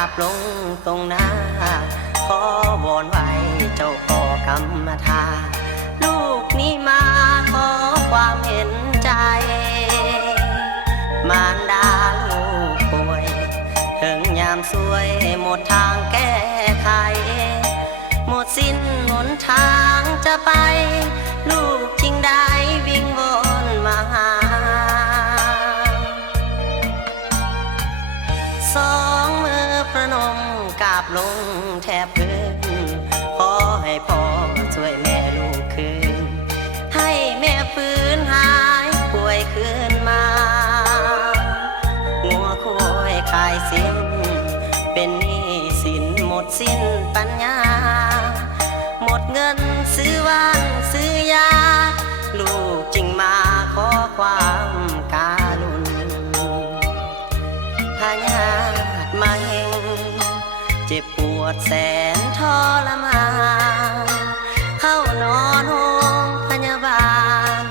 ราบลงตรงหน้าขอวอนไว้เจ้าพ่อกรรมฐานลูกนี้มาขอความเห็นใจมารดาลูกป่วยถึงยามสวยหมดทางแก้ไขหมดสิ้นหนทางจะไปลูกจึงได้วิงวอนมาหาสองมือประนมกราบลงแทบพื้นขอให้พ่อช่วยแม่ลูกคืนให้แม่ฟื้นหายป่วยคืนมางัวควายขายสิ้นเป็นหนี้สินหมดสิ้นปัญญาหมดเงินซื้อบ้านซื้อยาลูกจึงมาขอความการุณพญามาเฮงเจ็บปวดแสนทรมานเข้านอนห้องพยาบาล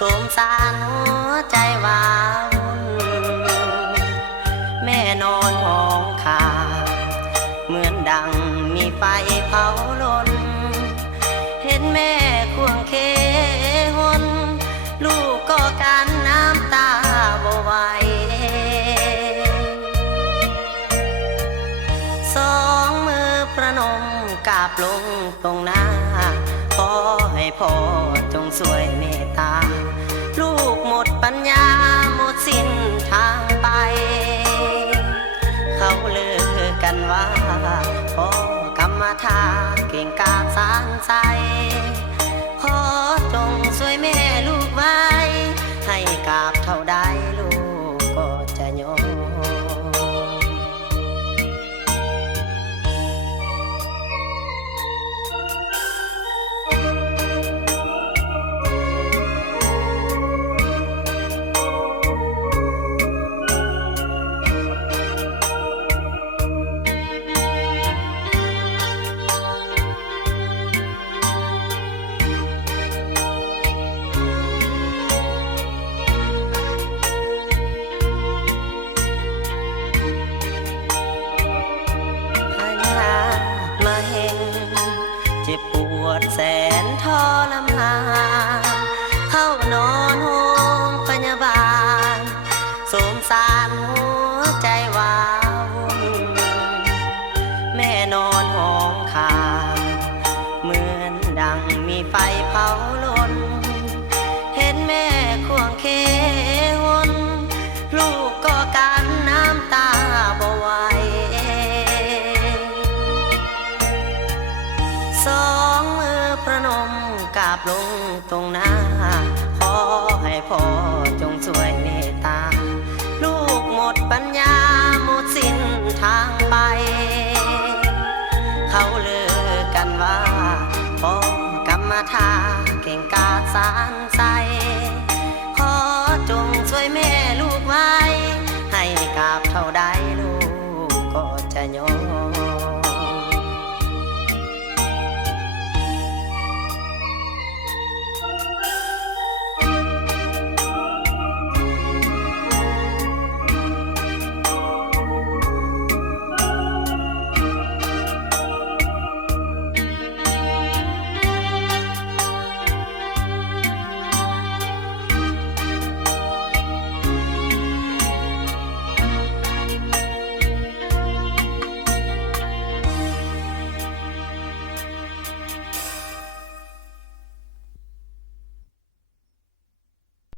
สมสารหัวใจวาวุ่นแม่นอนห้องขาเหมือนดังมีไฟเผาลนเห็นแม่ควงเคหนลูกก็การน้ำตาบ่ไหวสองมือประนมกราบลงตรงหน้าขอให้พ่อจงช่วยเมตตาลูกหมดปัญญาหมดสิ้นทางไปเขาลือกันว่าพ่อกรรมฐานเก่งกาจสานใส